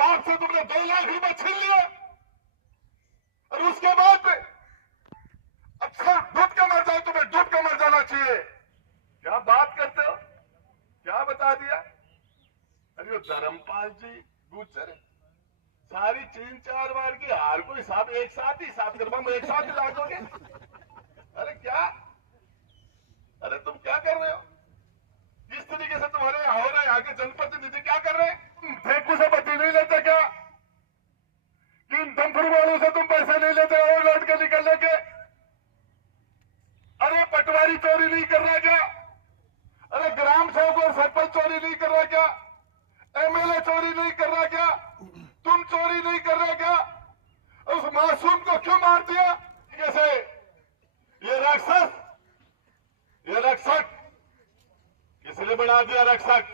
बाप से तुमने 2 लाख रुपए छीन लिए और उसके बाद अच्छा डूब के मर जाओ, तुम्हें डूब के मर जाना चाहिए। क्या बात करते हो, क्या बता दिया। अरे धर्मपाल जी गुजर सारी 3-4 बार की हार को हिसाब एक साथ ही साथ करवा, एक साथ ही ला दोगे। अरे क्या, अरे तुम क्या कर रहे हो, किस तरीके से तुम्हारे यहाँ हो रहा है। यहाँ के जनप्रतिनिधि क्या कर रहे हैं, फेंकू से बत्ती नहीं लेते क्या, किन डंफर वालों से तुम पैसे नहीं लेते और लौट के निकलने के। अरे पटवारी चोरी नहीं कर रहा क्या, अरे ग्राम सेवक और सरपंच चोरी नहीं कर रहा क्या, एमएलए चोरी नहीं कर रहा क्या, तुम चोरी नहीं कर रहे क्या, उस मासूम को क्यों मार दिया। कैसे ये रक्षक, ये रक्षक किसने बना दिया रक्षक।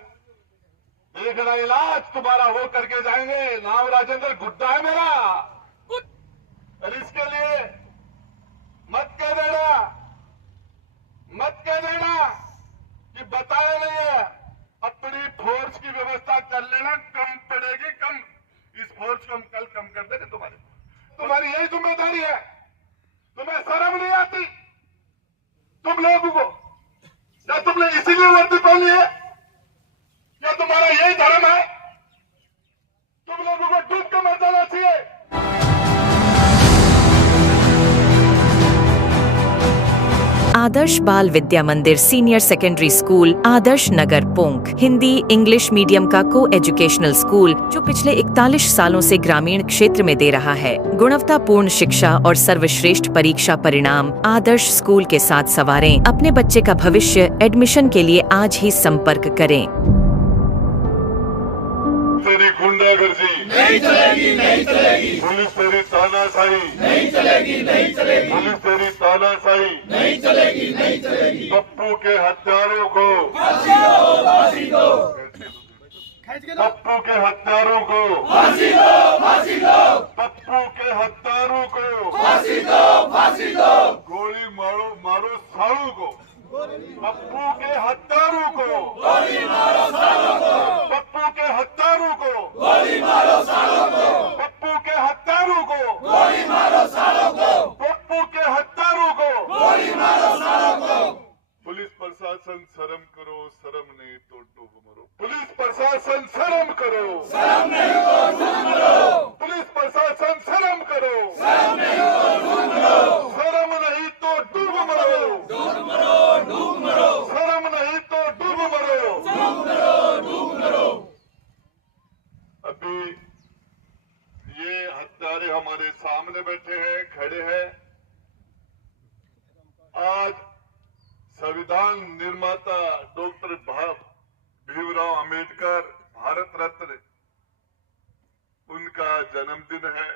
देखना इलाज तुम्हारा हो करके जाएंगे, नाम राजेंद्र गुड्डा है मेरा। और इसके लिए मत कह देना, मत कह देना कि बताया नहीं है। अपनी फोर्स की व्यवस्था कर लेना, कम पड़ेगी कम, इस फोर्स को हम कल कम कर देंगे। तुम्हारी यही जिम्मेदारी है। तुम्हें शर्म नहीं आती तुम लोगों को, क्या तुमने इसीलिए वर्दी पहनी है, क्या तुम्हारा यही धर्म है। तुम लोगों को डूब के मर जाना चाहिए। आदर्श बाल विद्या मंदिर senior secondary school Adarsh Nagar पोंक Hindi English medium का को एजुकेशनल स्कूल जो पिछले 41 सालों से ग्रामीण क्षेत्र में दे रहा है गुणवत्तापूर्ण शिक्षा और सर्वश्रेष्ठ परीक्षा परिणाम। आदर्श स्कूल के साथ सवारें अपने बच्चे का भविष्य। एडमिशन के लिए आज ही संपर्क करें। तेरी गुंडागर्दी नहीं चलेगी, नहीं चलेगी। पुलिस तेरी तानाशाही नहीं चलेगी, नहीं चलेगी। पुलिस तेरी तानाशाही नहीं चलेगी, नहीं चलेगी। पप्पू के हत्यारों को फांसी दो, फांसी दो। पप्पू के हत्यारों को फांसी दो, फांसी दो। पप्पू के हत्यारों को फांसी दो, फांसी दो। गोली मारो, मारो साड़ू को। पप्पू के हत्यारों को गोली मारो सालों को, पप्पू के हत्यारों को गोली मारो सालों को, पप्पू के हत्यारों को गोली मारो सालों को, पप्पू के हत्यारों को गोली मारो सालों को। पुलिस प्रशासन शर्म करो, शर्म नहीं तो डूब मरो। पुलिस प्रशासन शर्म करो, शर्म नहीं तो डूब मरो। पुलिस प्रशासन शर्म करो, शर्म नहीं तो डूब मरो। शर्म नहीं तो डूब मरो, डूब मरो, डूब मरो। शर्म नहीं तो डूब मरो। डूब मरो, डूब मरो। अभी ये हत्यारे हमारे सामने बैठे हैं, खड़े हैं। आज संविधान निर्माता डॉक्टर भीमराव अंबेडकर भारत रत्न उनका जन्मदिन है।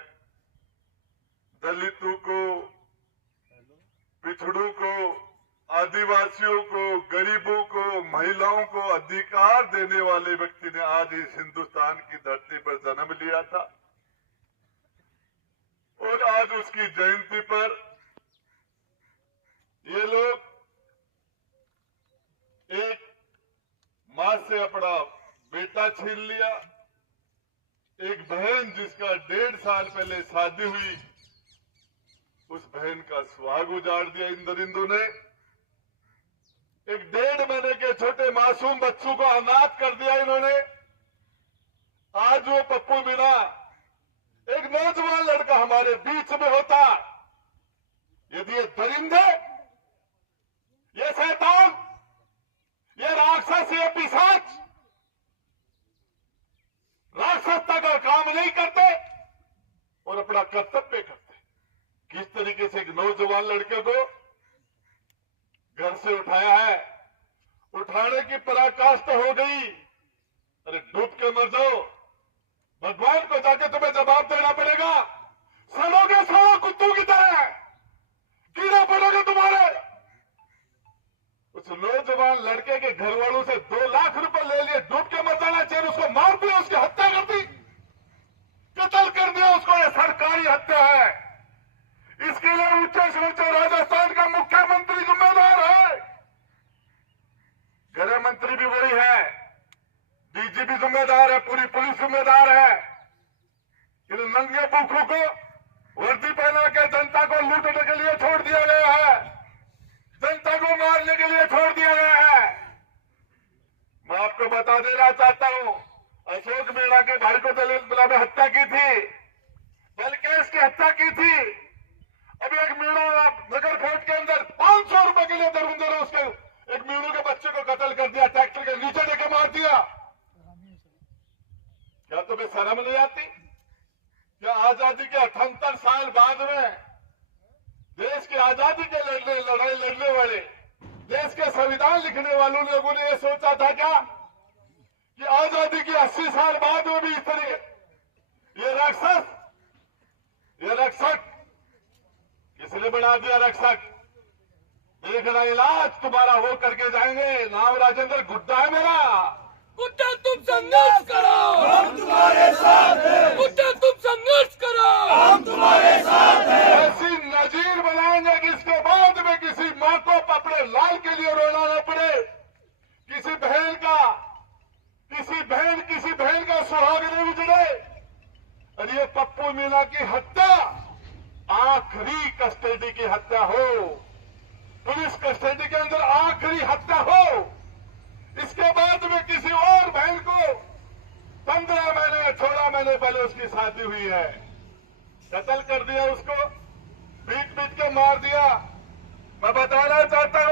दलितों को, पिछड़ों को, आदिवासियों को, गरीबों को, महिलाओं को अधिकार देने वाले व्यक्ति ने आज इस हिंदुस्तान की धरती पर जन्म लिया था। और आज उसकी जयंती पर ये लोग एक मां से अपना बेटा छीन लिया। एक बहन जिसका 1.5 साल पहले शादी हुई, उस बहन का सुहाग उजाड़ दिया इन दरिंदों ने। एक 1.5 महीने के छोटे मासूम बच्चों को अनाथ कर दिया इन्होंने। आज वो पप्पू मीना एक नौजवान लड़का हमारे बीच में होता, यदि ये दरिंदे, ये शैतान, ये राक्षस, ये पिशाच राक्षसता का काम नहीं करते और अपना कर्तव्य करते। किस तरीके से एक नौजवान लड़के को घर से उठाया है, उठाने की पराकाष्ठा हो गई। अरे डूब के मर जाओ, भगवान को जाके तुम्हें जवाब देना पड़ेगा। सड़ोगे सड़ो कुत्तों की तरह, कीड़ा पड़ोगे तुम्हारे। उस नौजवान लड़के के घर वालों से 2 लाख रुपए ले लिए, डूब के मर जाना चाहिए। उसको मार दिया, उसकी हत्या कर दी, कत्ल कर दिया उसको। यह सरकारी हत्या है। इसके लिए ऊंचे से ऊंचे राजस्थान का मुख्यमंत्री जिम्मेदार है, गृह मंत्री भी वही है, डीजीपी जिम्मेदार है, पूरी पुलिस जिम्मेदार है। नंगे भूखों को वर्दी पहना के जनता को लूटने के लिए छोड़ दिया गया है, जनता को मारने के लिए छोड़ दिया गया है। मैं आपको बता देना चाहता हूं, अशोक मीणा के भाई को दलित बिला में हत्या की थी, बलकेश की हत्या की थी। अभी एक मीणा नगर फोर्ट के अंदर 500 रुपए के लिए दरुंदर उसके एक मीणू के बच्चे को कत्ल कर दिया, ट्रैक्टर के नीचे लेके मार दिया। क्या तुम्हें शर्म नहीं आती? क्या आजादी के 78 साल बाद में देश की आजादी के लड़ाई लड़ने वाले, देश के संविधान लिखने वालों लोगों ने यह सोचा था क्या कि आजादी के 80 साल बाद में भी इस तरीके ये रक्षक किसने बना दिया रक्षक? देखना इलाज तुम्हारा वो करके जाएंगे। नाम राजेंद्र गुड्डा है मेरा। गुड्डा तुम संघर्ष करो, हम तुम्हारे साथ हैं। गुड्डा तुम संघर्ष करो, हम तुम्हारे साथ हैं। ऐसी नजीर बनाएंगे कि इसके बाद में किसी माँ को अपने लाल के लिए रोना न पड़े, किसी बहन का सुहाग नहीं उजड़े। और ये पप्पू मीणा की हत्या आखिरी कस्टडी की हत्या हो, पुलिस कस्टडी के अंदर आखिरी हत्या हो। इसके बाद में किसी और बहन को 15 महीने या 16 महीने पहले उसकी शादी हुई है, कत्ल कर दिया, उसको पीट के मार दिया। मैं बताना चाहता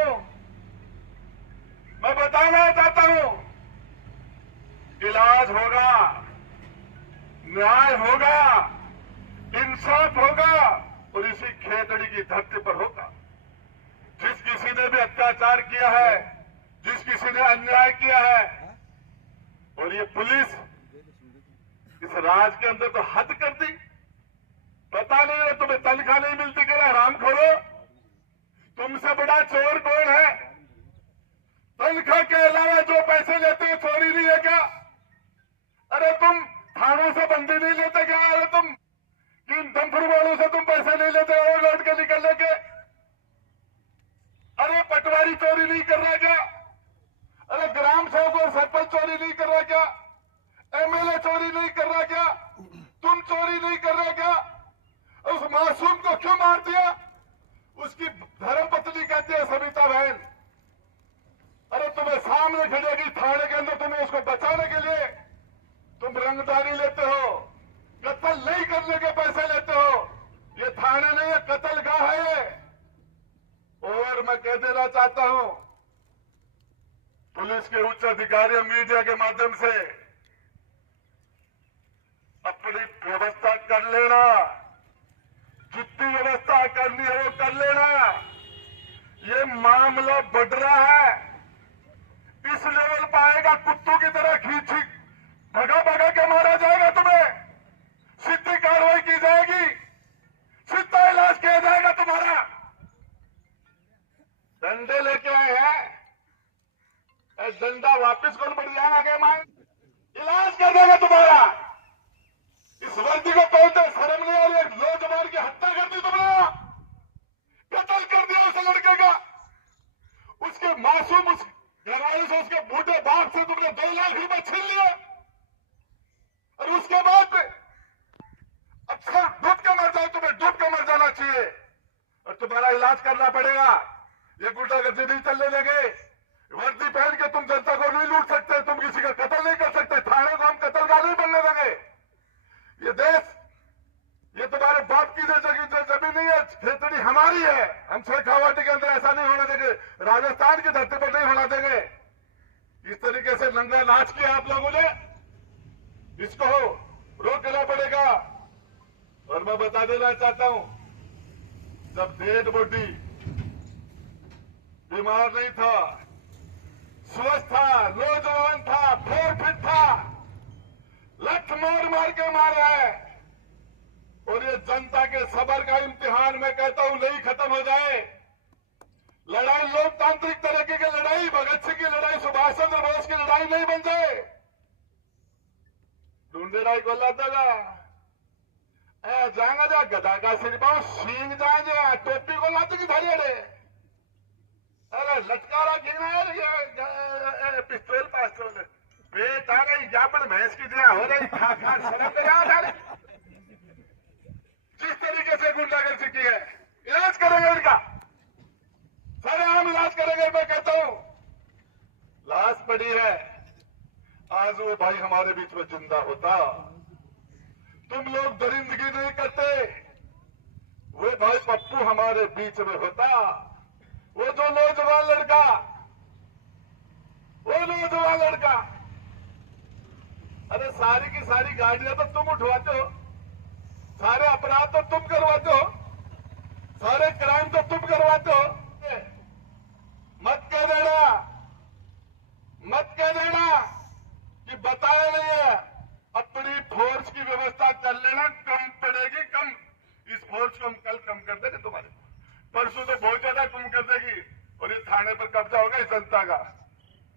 हूं इलाज होगा, न्याय होगा, इंसाफ होगा और इसी खेतड़ी की धरती पर होगा। जिस किसी ने भी अत्याचार किया है, जिस किसी ने अन्याय किया है, और ये पुलिस इस राज के अंदर तो हद कर दी। पता नहीं है तुम्हें तनख्वाह नहीं मिलती क्या? हराम खोलो, तुमसे बड़ा चोर कौन है? तनख्वाह के अलावा जो पैसे लेते हो चोरी नहीं है क्या? अरे तुम थानों से बंदी नहीं लेते क्या? अरे तुम इन डंपर वालों से तुम पैसे नहीं लेते और लौट के निकलने के? अरे पटवारी चोरी नहीं कर रहा क्या? अरे ग्राम सेवक और सरपंच चोरी नहीं कर रहा क्या? एमएलए चोरी नहीं कर रहा क्या? तुम चोरी नहीं कर रहे क्या? उस मासूम को क्यों मार दिया? उसकी धर्मपत्नी कहती है सविता बहन। अरे तुम्हें सामने खड़ेगी थाने के अंदर, तुम्हें उसको बचाने के लिए तुम रंगदारी लेते हो, कत्ल नहीं करने के पैसे लेते हो। ये थाना नहीं है, कत्ल गाह है ये। और मैं कह देना चाहता हूं पुलिस के उच्च अधिकारी और मीडिया के माध्यम से अपनी व्यवस्था कर लेना, जितनी व्यवस्था करनी है वो कर लेना। ये मामला बढ़ रहा है, इस लेवल पर आएगा कुत्तों की तरह खींच भगा के मारा जाएगा तुम्हें, सीधी कार्रवाई की जाएगी, सीधा इलाज किया जाएगा तुम्हारा। डंडे लेके आए हैं, डंडा वापस कौन बढ़ जाएगा क्या? मांग इलाज कर देगा तुम्हारा। इस वर्दी को पहनते शर्म नहीं आ रही? नौजवान की हत्या कर दी तुमने, कत्ल कर दिया उस लड़के का, उसके मासूम उस घरवाले से, उसके बूढ़े बाप से तुमने 2 लाख रुपए छीन लिए। और उसके बाद अच्छा डूब के मर जाए, तुम्हें डूब के मर जाना चाहिए और तुम्हारा इलाज करना पड़ेगा। ये गुंडागर्दी नहीं चलने लगे। वर्दी पहन के तुम जनता को नहीं लूट सकते, तुम किसी का कत्ल नहीं कर सकते, थाने को हम कत्ल का नहीं बनने लगे। ये देश, ये तुम्हारे बाप की जमीन नहीं है, खेतड़ी हमारी है। हम शेखावाटी के अंदर ऐसा नहीं होने देंगे, राजस्थान की धरती पर नहीं होना देंगे। इस तरीके से नंगा नाच किया आप लोगों ने, इसको रोक देना पड़ेगा। और मैं बता देना चाहता हूं, जब डेड बॉडी बीमार नहीं था, स्वस्थ था, नौजवान था, 4 फीट था, लठ मार के मारा है। और ये जनता के सबर का इम्तिहान मैं कहता हूं नहीं खत्म हो जाए। लड़ाई लोकतांत्रिक तरीके की लड़ाई, भगत सिंह की लड़ाई, सुभाष चंद्र बोस की लड़ाई नहीं बन जाए। ढूंढे राय को लाता जाएगा जा गदा का सिर पाओ सींग जाए, टोपी को लाते की धारी अरे अरे लटकारा गिना पिस्तौल पास्तौल बेटा नहीं या पर भैंस की दिया हो रही खा शर्म कर गुंडागर्दी की है, इलाज करेंगे इनका, सारे हम इलाज करेंगे। मैं कहता हूं लाश पड़ी है, आज वो भाई हमारे बीच में जिंदा होता, तुम लोग दरिंदगी नहीं करते, वो भाई पप्पू हमारे बीच में होता, वो जो नौजवान लड़का, वो नौजवान लड़का, अरे सारी की सारी गाड़ियां तो तुम उठवाते हो, सारे अपराध तो तुम करवाते हो, सारे क्राइम तो तुम करवाते हो। मत कह देना कि बताया नहीं है, अपनी फोर्स की व्यवस्था कर लेना, कम पड़ेगी, कम, इस फोर्स को हम कल कम कर देंगे, तुम्हारे परसों तो बहुत ज्यादा कम कर देगी, और इस थाने पर कब्जा होगा इस जनता का।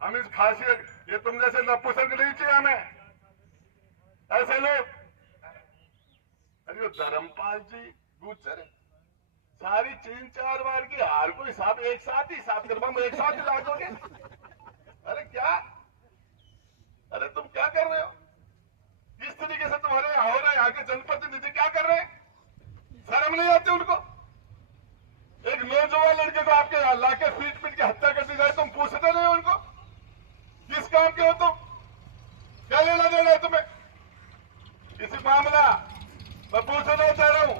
हम इस खासियत, ये तुम जैसे नपुंसक नहीं चाहिए हमें, ऐसे लोग। अरे धर्मपाल जी गुजर सारी 3-4 बार की हार को हिसाब एक साथ ही हिसाब करवा, एक साथ ही ला दोगे। अरे क्या, अरे तुम क्या कर रहे हो, किस तरीके से तुम्हारे यहाँ हो रहा है, यहाँ के जनप्रतिनिधि क्या कर रहे हैं, शर्म नहीं आती उनको। एक नौजवान लड़के को आपके यहाँ लाके पीट के हत्या कर दी जाए, तुम पूछते नहीं हो उनको किस काम के हो तुम, क्या लेना देना है तुम्हें। किसी मामला मैं पूछना चाह रहा हूं,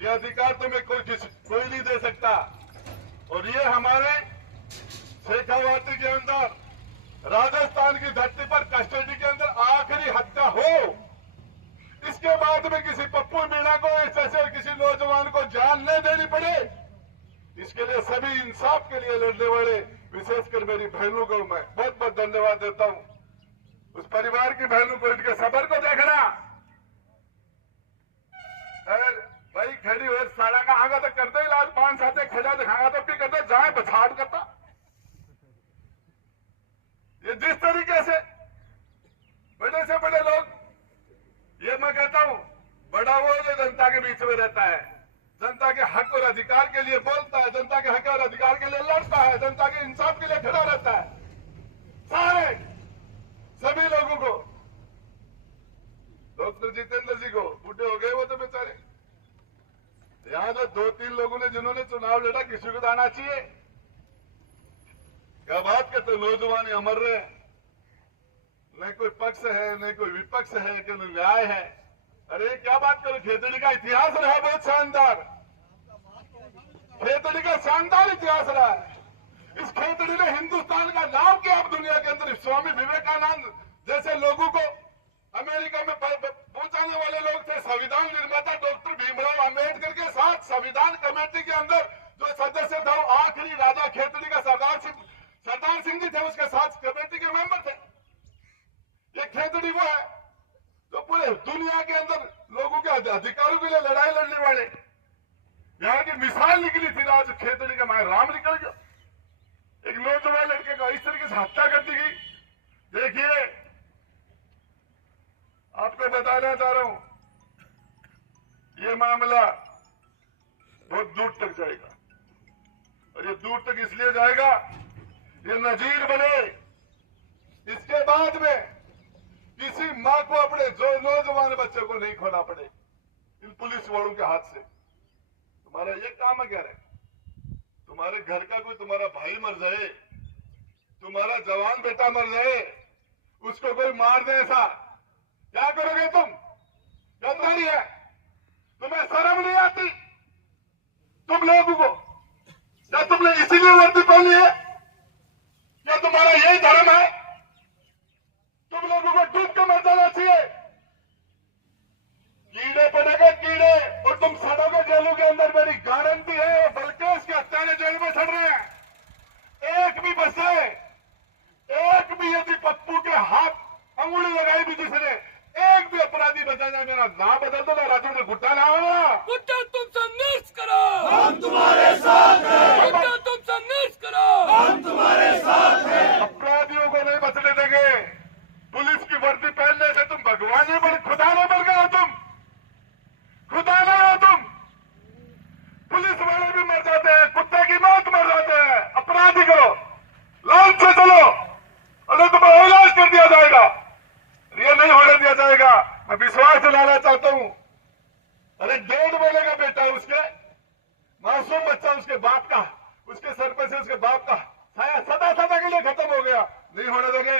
ये अधिकार तुम्हें कोई नहीं दे सकता, और ये हमारे शेखावाटी के अंदर, राजस्थान की धरती पर कस्टडी के अंदर आखिरी हत्या हो, इसके बाद में किसी पप्पू मीणा को ऐसे किसी नौजवान को जान न देनी पड़े, इसके लिए सभी इंसाफ के लिए लड़ने वाले विशेषकर मेरी बहनों को मैं बहुत बहुत धन्यवाद देता हूं। उस परिवार की बहनों को इनके सबर को देखना, भाई खड़ी हुए साला का आगा तो करते ही लाज 5-7 खड़ा दिखागा तो भी करते जाए बछाड़ करता। ये जिस तरीके से बड़े से बड़े लोग, ये मैं कहता हूं बड़ा वो जो जनता के बीच में रहता है, जनता के हक और अधिकार के लिए बोलता है, जनता के हक और अधिकार के लिए लड़ता है, जनता के इंसाफ के लिए खड़ा रहता है, सारे सभी लोगों को, डॉक्टर जितेंद्र जी को, बूढ़े हो गए वो तो बेचारे, यहां तो 2-3 लोगों ने जिन्होंने चुनाव लड़ा, किसी को तो आना चाहिए। क्या बात करते, नौजवान अमर रहे, न कोई पक्ष है न कोई विपक्ष है, न न्याय है। अरे क्या बात करो, खेतड़ी का इतिहास रहा बहुत शानदार, खेतड़ी का शानदार इतिहास रहा है। इस खेतड़ी ने हिंदुस्तान का नाम किया अब दुनिया के अंदर। स्वामी विवेकानंद जैसे लोगों को अमेरिका में पहुंचाने वाले लोग थे। संविधान निर्माता डॉक्टर भीमराव अंबेडकर के साथ संविधान कमेटी के अंदर जो सदस्य थे, आखिरी राजा खेतड़ी का सरदार सिंह जी थे, उसके साथ कमेटी के मेंबर थे। ये खेतड़ी वो है जो पूरे दुनिया के अंदर लोगों के अधिकारों के लिए लड़ाई लड़ने वाले, यहाँ की मिसाल निकली थी। आज खेतड़ी का माया राम निकल गया, एक नौजवान लड़के को इस तरीके से हत्या कर दी गई। देखिए, आपको बताना चाह रहा हूं, ये मामला बहुत दूर तक जाएगा, और ये दूर तक इसलिए जाएगा, ये नजीर बने। इसके बाद में किसी मां को अपने जो नौजवान बच्चे को नहीं खोना पड़े इन पुलिस वालों के हाथ से। तुम्हारा ये काम है क्या है, तुम्हारे घर का कोई तुम्हारा भाई मर जाए, तुम्हारा जवान बेटा मर जाए, उसको कोई मार दे, ऐसा क्या करोगे तुम? गद्दारी है, तुम्हें शर्म नहीं आती तुम लोगों को? क्या तुमने इसीलिए वर्दी पहनी है? क्या तुम्हारा यही धर्म है? तुम लोगों को डूब के मर जाना चाहिए। कीड़े पड़ेगा कीड़े, और तुम सड़ोगे जेलों के अंदर, मेरी गारंटी है। बल्कि इसके हत्यारे जेल में सड़ रहे हैं। एक भी बचे, एक भी यदि पप्पू के हाथ अंगुली लगाई भी जिसने, एक भी अपराधी बचा जाए, मेरा नाम बदल दो ना, राजू ने गुट्टा ना होगा। गुट्टा तुम संघर्ष करो, हम तुम्हारे साथ हैं। गुट्टा तुम संघर्ष करो, हम तुम्हारे साथ हैं। अपराधियों को नहीं बचने देंगे। पुलिस की वर्दी पहनने से तुम भगवान नहीं बन, खुदा नहीं बन गए हो तुम, खुदा नहीं हो तुम। पुलिस वाले भी मर जाते हैं, कुत्ते की मौत मर जाते हैं। अपराधी को लाइन से चलो, अरे तुम्हें इलाज कर दिया जाएगा, ये नहीं होने दिया जाएगा। मैं विश्वास दिलाना चाहता हूं, अरे 1.5 महीने का बेटा है उसके, मासूम बच्चा उसके बाप का, उसके सर पे से उसके बाप का साया सदा सदा के लिए खत्म हो गया। नहीं होने दोगे,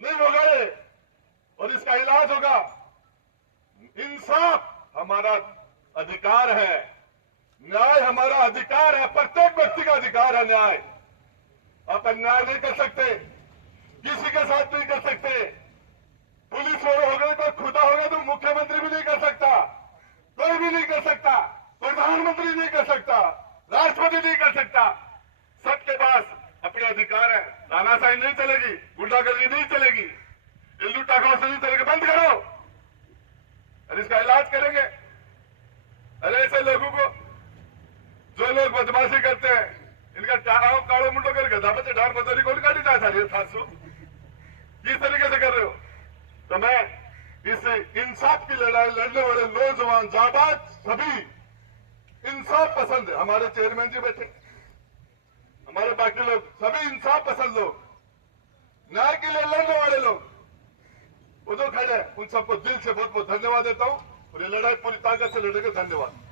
नहीं होगा ये, और इसका इलाज होगा। इंसाफ हमारा अधिकार है, न्याय हमारा अधिकार है, प्रत्येक व्यक्ति का अधिकार है न्याय। आप अन्याय नहीं कर सकते, किसी के साथ नहीं कर सकते। पुलिस वाले हो गए तो खुदा होगा तो मुख्यमंत्री भी नहीं कर सकता, कोई भी नहीं कर सकता, प्रधानमंत्री नहीं कर सकता, राष्ट्रपति नहीं कर सकता। सबके पास अपने अधिकार है। तानाशाही नहीं चलेगी, गुंडागर्दी नहीं चलेगी, इल्लू टाकों से नहीं चलेगी। बंद करो और इसका इलाज करेंगे। अरे ऐसे लोगों को जो लोग बदमाशी करते हैं, इनका काड़ो मुंडो कर गधा बच्चे ढार मजदूरी कौन काटी जा रही है 700 किस तरीके से कर रहे हो। तो मैं इस इंसाफ की लड़ाई लड़ने वाले नौजवान जाबाज सभी इंसाफ पसंद है। हमारे चेयरमैन जी बैठे, हमारे बाकी लोग सभी इंसाफ पसंद लोग, न्याय के लिए लड़ने वाले लोग वो जो खड़े हैं, उन सबको दिल से बहुत बहुत धन्यवाद देता हूं। और ये लड़ाई पूरी ताकत से लड़ेंगे। धन्यवाद।